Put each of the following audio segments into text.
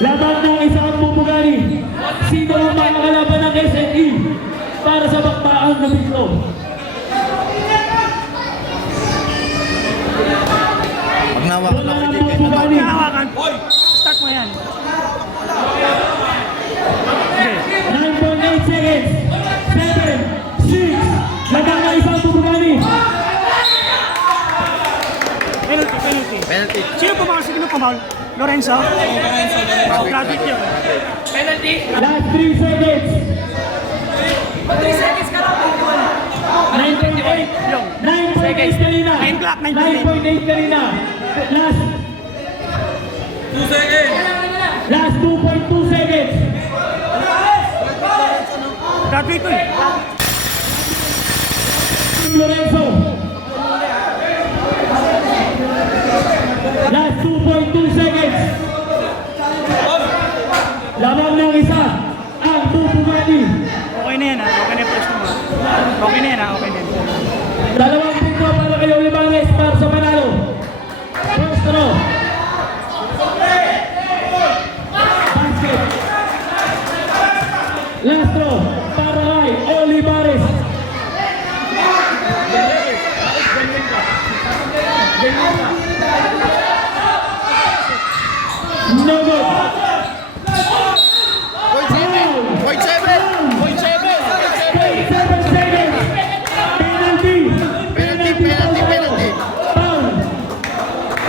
Laban ng isang bubugani. Sino ang makakalaban ng SNE para sa bakbaang na pito? Pag nawakan ako, hindi kayo Bubugani. Hawakan. Start mo yan. Okay. 9.8 seconds. 7, 6. Laban ng isang bubugani. Penalty. penalty. Sino pumaul? Sino pumaul? Lorenzo? Graduate yun. Last 3 seconds. 9.8. Yung. 9.8 kanina. 9 clock, 9.8 kanina. Last 2 seconds. Last 2.2 seconds. Graduate ko eh. Lorenzo. Last 2.2 seconds. Lamang ng isa ang bubugani. Okay na yan ha. Okay na yung first mo. Okay na yan ha. Okay na yan. Dalawang pinto para kayo Libanes para sa panalo. First row. Basket. Last row para kay Olivares. No good. Point 7! Point 7! 7 seconds. Penalty. Penalty! Foul.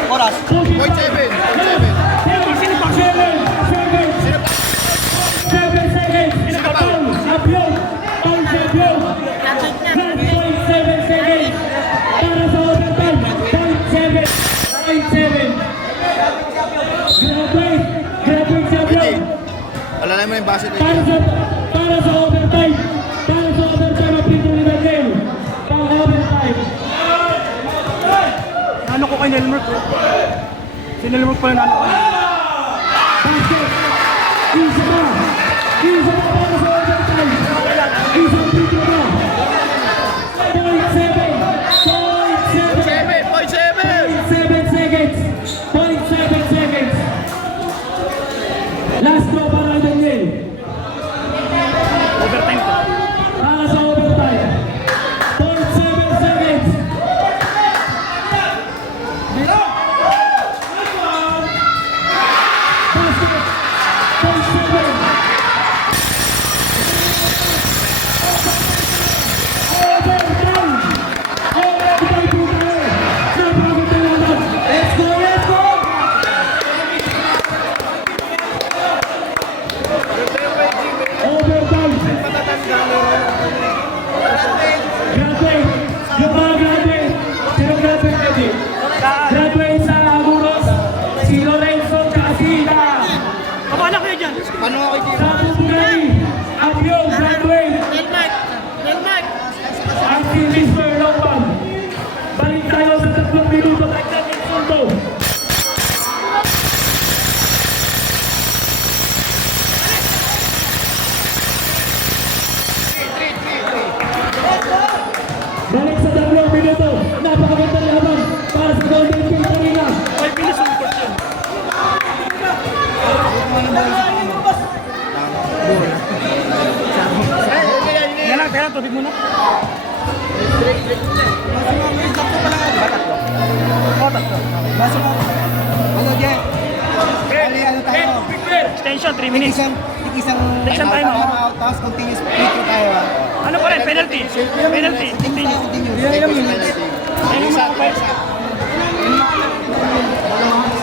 Oras! Point 7! Sino pa? 7 seconds. Foul. Abiyog. Foul sa Abiyog. 0.7 seconds. Para sa overtime. 0.7. 0.7. Graduate sa Abiyog. Alalay mo yung base na Para sa overtime. Para sa overtime ang pinto ni Daniel. Pang overtime. Ano ko kay Nelmer ko? Si Nelmer pala na ano ko. Basket. Isa pa. Isa pa para sa overtime. Isang pinto pa. 0.7. 0.7. Point 7! 0.7 seconds. 0.7 seconds. Last throw para kay Daniel. Overtime ko. Para sa overtime. 0.7 seconds. Basket. 0.7. Overtime. Overtime po tayo. Napakaganda naman. Let's go, let's go. Overtime. Graduate. Yung mga graduate. Sino graduate kasi? Graduate sa Aguros. Si Lorenzo at si Ida. Kapala kayo dyan. Paano ako dito? Sa Bubugani. At yung graduate. At si Mr. Lopam. Balik tayo sa 3 minuto. Tagdag ng sundo. Balik sa 2 minuto. Napakaganda laban para sa Golden King kanina. 5 minutes on court yun. Yan lang, tira, tubig muna. Extension, 3 minutes. Extension time mo. Tapos continuous free throw tayo. Ano pa rin? Penalty. Penalty. Continue. Ayun yung mga kapay.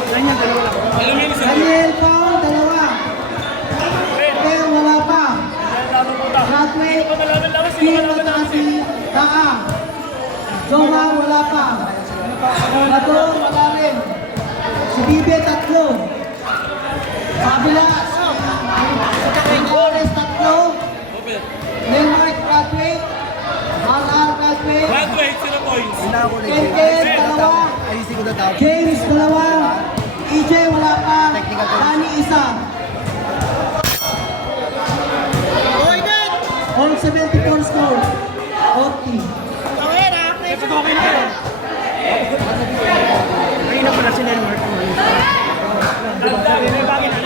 Ganyan, dalawa lang. Daniel Paul, dalawa. Pero wala pa. Graduate, Pino at si Taa. Joma, wala pa. Bato, wala rin. Si Bibe, 3. Kabila, Flores, 3. Lenmark, graduate. RR, graduate. Sino points? Ken, 2. Ayusin ko na tao. James, 2. EJ, wala pa. Dani, 1. All 74 scores. Okay. Let's go, okay na kayo. Ayun na pala si Nelmer. May bagay na.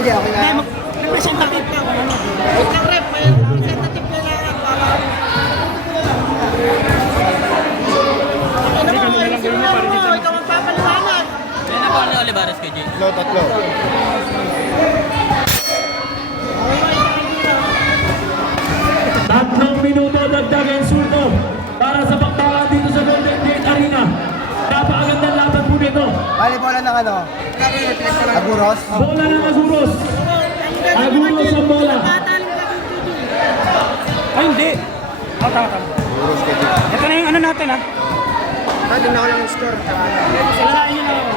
Hindi, okay na. Representative ka kung ano. Wait lang, rep. May representative ka lang. Ano mo, ayusin mo lang mo. Ikaw ang papaliwanag. Yan ako ni Olivares kay Jay. Tatlo. Tatlong minuto dagdag insulto para sa pagbawa dito sa Golden Gate Arena. Napakagandang laban po dito. Bali, bola ng ano? Aguros? Bola ng Aguros. Aguros ang bola. Ay, hindi. Tama. Aguros ka dito. Ito na yung ano natin, ha? Pwede na ako lang yung score. Salain nyo na ako.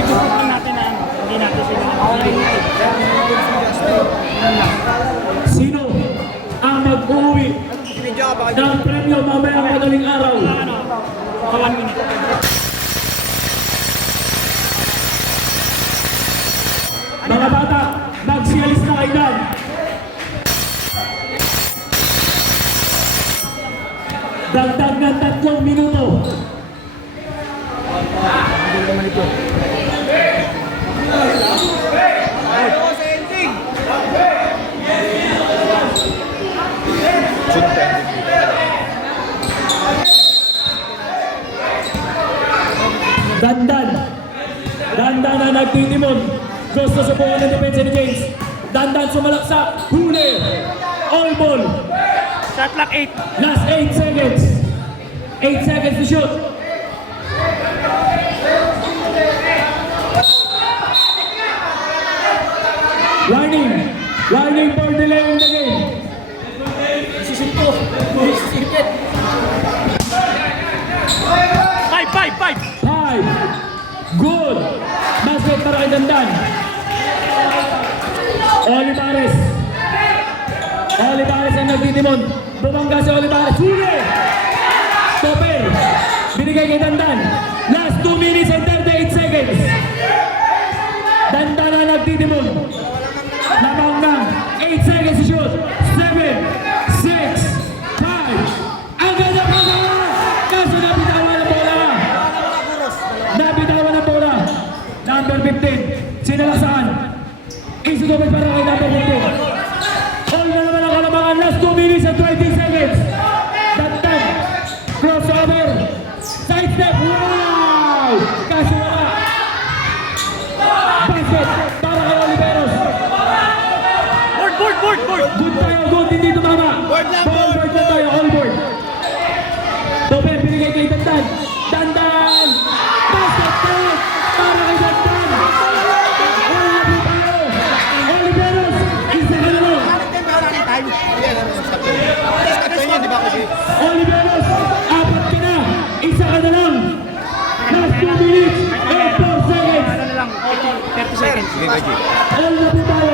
Ito natin na ano. Hindi natin sila. Sino ang mag-uwi ng premyo mamaya madaling araw? Ano? 1 minute. Mga bata, magsialis na kayo dyan. Dagdag ng 3 minuto. Dandan na nagtitimon. Gusto subukan ng depensa ni James. Dandan sumalaksak. Huli. All ball. Shot clock 8. Last 8 seconds. 8 seconds to shoot. Warning. Warning for delaying the game. Five. 5. Good. Basket para kay Dandan. Olivares. Olivares ang nagtitimon. Bumangga si Olivares. Huli! Topel. Binigay kay Dandan. Last 2 minutes and 38 seconds. Dandan ang nagtitimon. Nabanggang. 8 seconds to shoot. 7, 6, 5. Ang ganda pa naman! Kaso nabitawan ng bola. Nabitawan ng bola. Number 15. Sinalaksaan. Isugobit para kay number 15. All na naman ang kalamangan. Last 2 minutes and 20 seconds. Dandan. Crossover. Side step. Wow! Kaso wala. Basket para kay Oliveros. Board. Good tayo, good. Hindi tumama. Board lang, Board na tayo. All board. Topel, binigay kay Dandan. Dandan! Basket count para kay Dandan. Wala po tayo. Oliveros. Isa ka na lang. Oliveros, 4 ka na. Isa ka na lang. Last 2 minutes and 4 seconds. Ano na lang. 30 seconds. All na po tayo.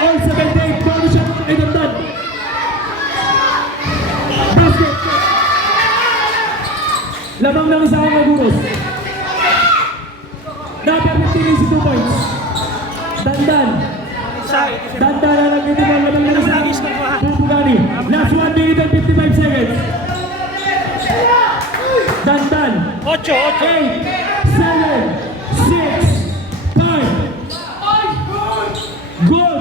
All 78. Bago siya kay Dandan. Basket. Lamang ng isa ang Aguros. Number 15 is 2 points. Dandan. Dandan na nagtitimang lamang ng isa. Pupugani. Last 1 minute and 55 seconds. Dandan. 8. 8, 7, 6, 5. Good.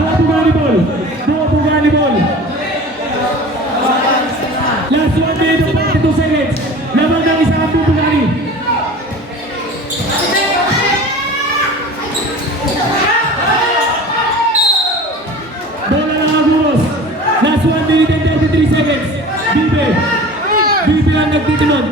Pupugani ball. Last 1 minute and 42 seconds. Lamang ng isa ang Pupugani. Bola ng Aguros. Last 1 minute and 33 seconds. Bibe lang nagtitinod.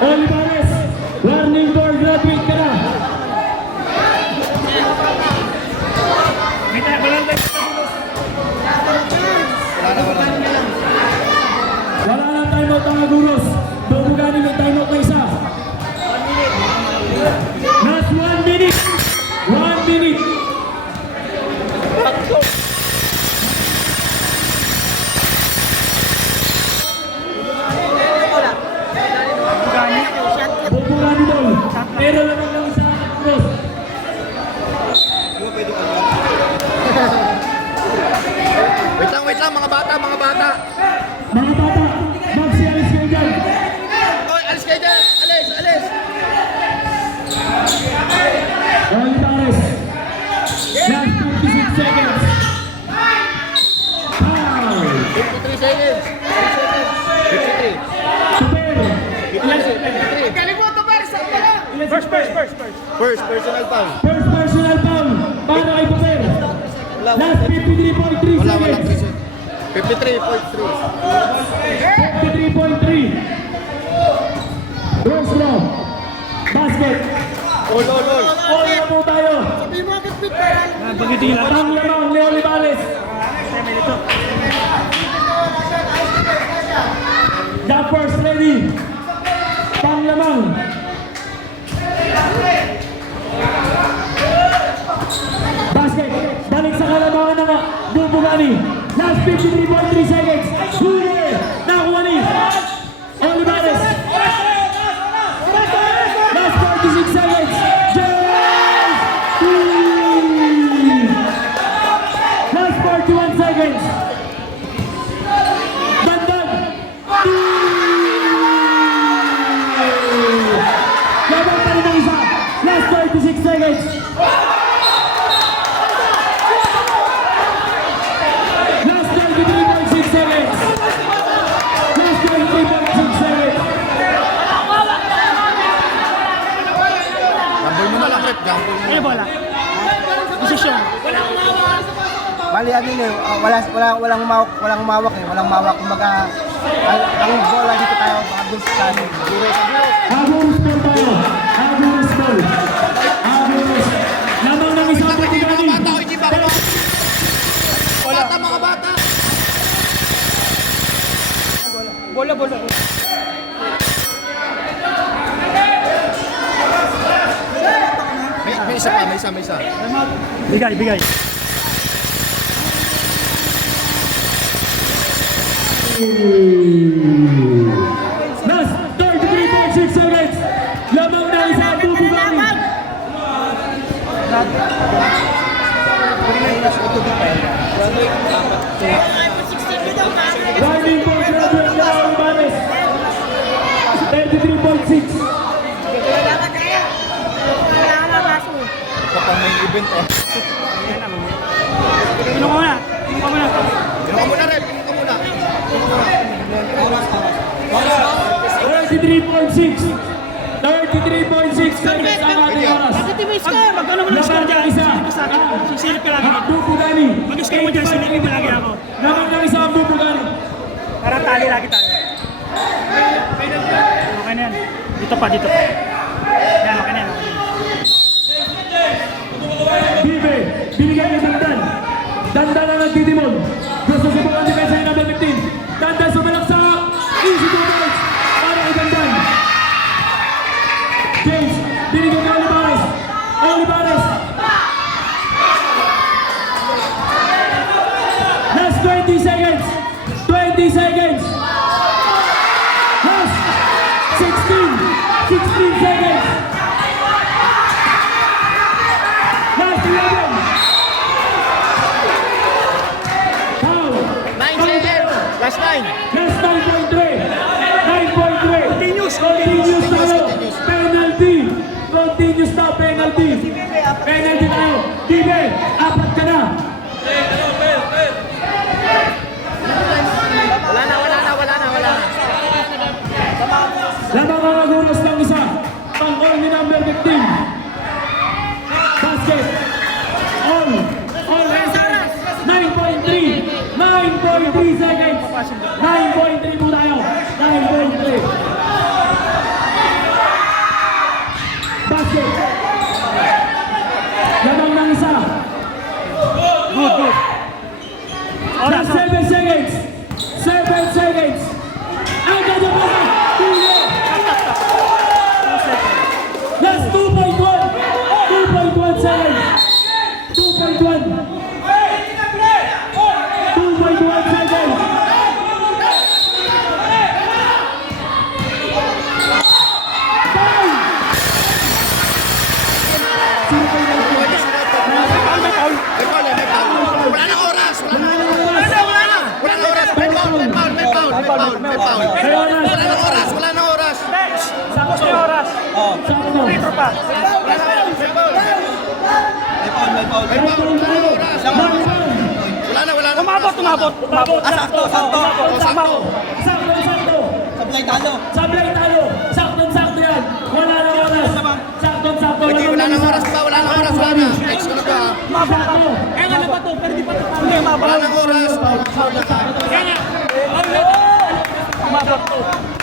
Olivares, warning door, graduate ka na. May tayo, walang tayo. Wala nang timeout ang Aguros. Bubugani may timeout na isa. Last 1 minute. 1 minute. Bubugani daw. Pero lang lang isa ang Aguros. Wait lang, mga bata. Mga bata, magsialis kayo dyan. Oy, alis kayo dyan! Alis! Olivares. Last 56 seconds. Foul. 53 seconds. 53. Super. First. First, personal foul. First personal foul para kay Super. Last 53.3 Wala, seconds. 53.3. 53.3. First throw. Basket. All. All na po tayo. Bagiting lang. Ang lamang ni Olivares. Jumpers ready. Pang lamang. Basket. Balik sa kalabangan ng Bubugani. Last 53.3 seconds. Huli. Nakuha ni Olivares. Last 46 seconds. James. Last 41 seconds. Bandag. Laban pa rin ang isa. Last 36 seconds. Last 33.6 seconds. Last 33.6 seconds. Gamble mo na lang, Rep. Gamble mo. Ano bola? Posisyon. Bali, ano yun eh, walang umawak eh. Walang umawak. Kumbaga, ang bola dito tayo, doon sa atin. Aguros ball tayo. Aguros ball. Aguros. Lamang ng isang Bubugani. Mga bata! Bola. May isa pa. Bigay. Last 33.6 seconds. Lamang ng isang Bubugani. Warning for graduate na Olivares. 33.6. Kapag may event eh. Pinuka mo na. Pinuka mo na, Rep. Pinuka mo na. 33.6. 33.6 seconds ang ating oras. Magkano mo ng score dyan? Isa. Sisilip ka lang. Ang Bubugani. Mag-score mo dyan, silipin mo lagi ako. Lamang ng isa ang Bubugani. Para tali lagi tayo. Okay na yan. Dito pa. Yan, okay na yan. Bibe, binigyan niya Dandan. Dandan ang nagtitimon. Gusto sa mga depensa ni number 15. Dandan sumalak sa easy 2 points. Para kay Dandan. James, binigyan ni Olivares. Last 20 seconds. 20 seconds. Last 16 seconds. Last 11. Foul. 9 seconds. Last 9. Last 9.3. 9.3. Continuous. Tayo. Penalty. Continuous na penalty. Penalty tayo. Tibe, apat ka na. Wala na. Lamang ang Aguros ng isa. Pang-all ni number 15. Basket. All. All answers. 9.3. 9.3 seconds. 9.3 po tayo. 9.3. May oras. Wala nang oras, wala nang oras. Sakto. Sakto. May foul tayo. Wala na. Umabot. Sakto. Sablay talo. Sakto yan. Wala na oras. Sakto. Wala nang oras pa, wala nang oras, wala na. Next ko na ba? Sakto. Wala nang oras. Umabot.